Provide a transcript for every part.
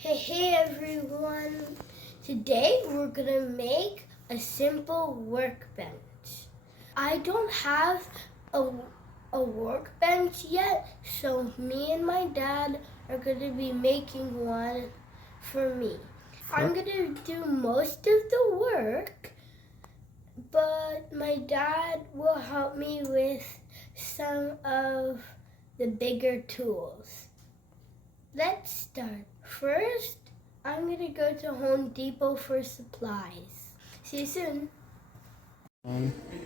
Hey everyone! Today we're gonna make a simple workbench. I don't have a, a workbench yet, so me and my dad are gonna be making one for me. I'm gonna do most of the work, but my dad will help me with some of the bigger tools. Let's start. First, I'm gonna go to Home Depot for supplies. See you soon.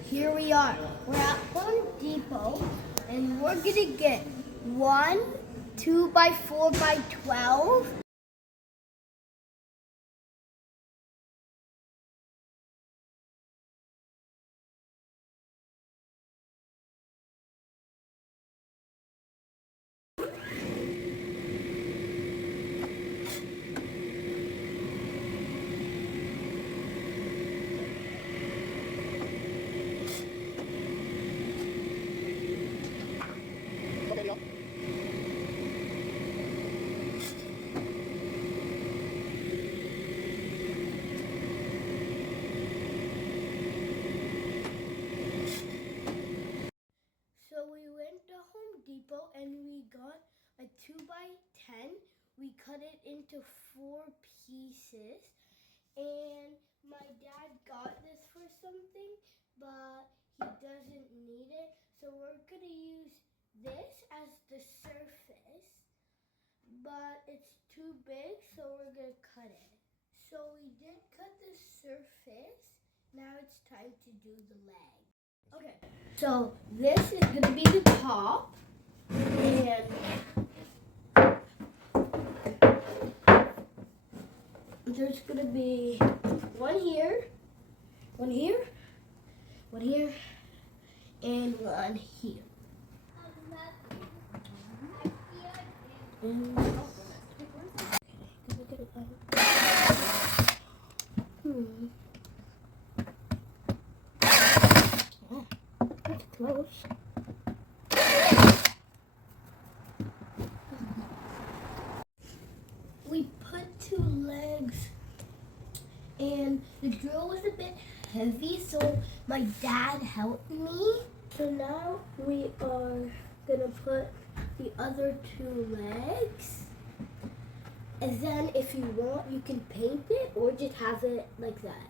Here we are. We're at Home Depot and we're gonna get one 2x4x12. So we went to Home Depot and we got a 2x10. We cut it into 4 pieces. And my dad got this for something, but he doesn't need it. So we're gonna use this as the surface, but it's too big, so we're gonna cut it. So we did cut the surface. Now it's time to do the leg. Okay, so this is gonna be the top, and there's gonna be one here, one here, one here, and one here. Oh, that's close. We put 2 legs, and the drill was a bit heavy, so my dad helped me. So now we are gonna put the other 2 legs. And then if you want, you can paint it or just have it like that.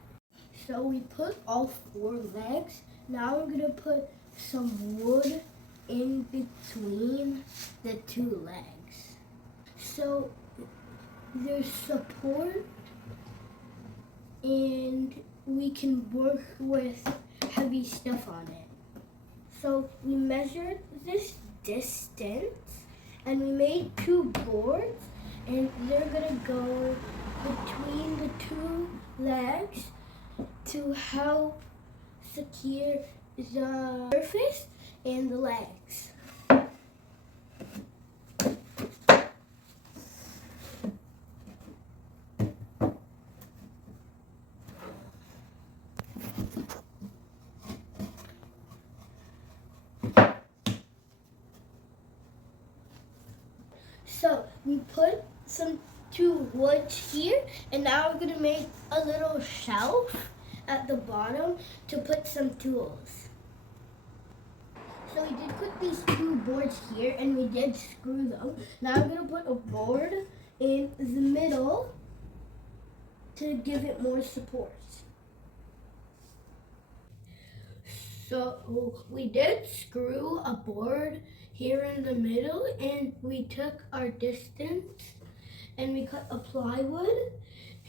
So we put all 4 legs. Now we're gonna put some wood in between the 2 legs. So there's support and we can work with heavy stuff on it. So we measured this distance and we made 2 boards, and they're gonna go between the 2 legs to help secure the surface and the legs. So we put some 2 woods here, and now we're gonna make a little shelf at the bottom to put some tools. So we did put these 2 boards here and we did screw them. Now I'm gonna put a board in the middle to give it more support. So we did screw a board here in the middle, and we took our distance and we cut a plywood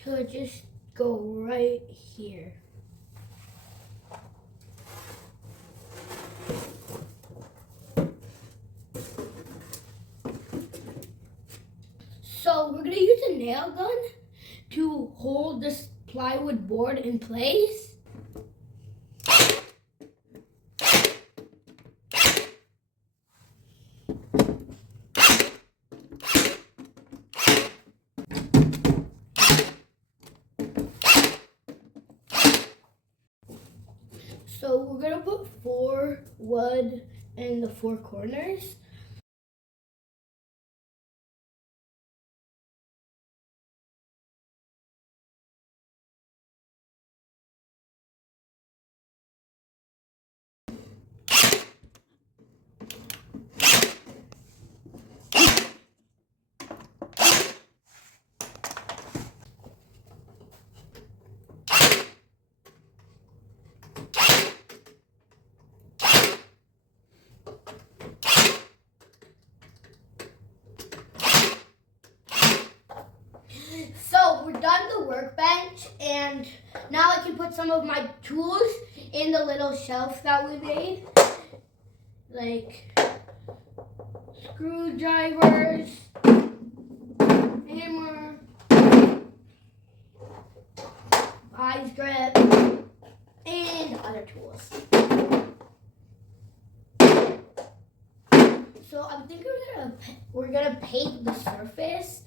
to just go right here. So we're gonna use a nail gun to hold this plywood board in place. So we're gonna put 4 wood in the 4 corners. So we're done the workbench, and now I can put some of my tools in the little shelf that we made, like screwdrivers, hammer, vice grip, and other tools. So I'm thinking we're gonna paint the surface,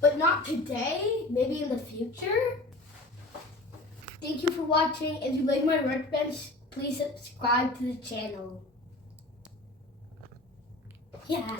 but not today, maybe in the future. Thank you for watching. If you like my workbench, please subscribe to the channel. Yeah.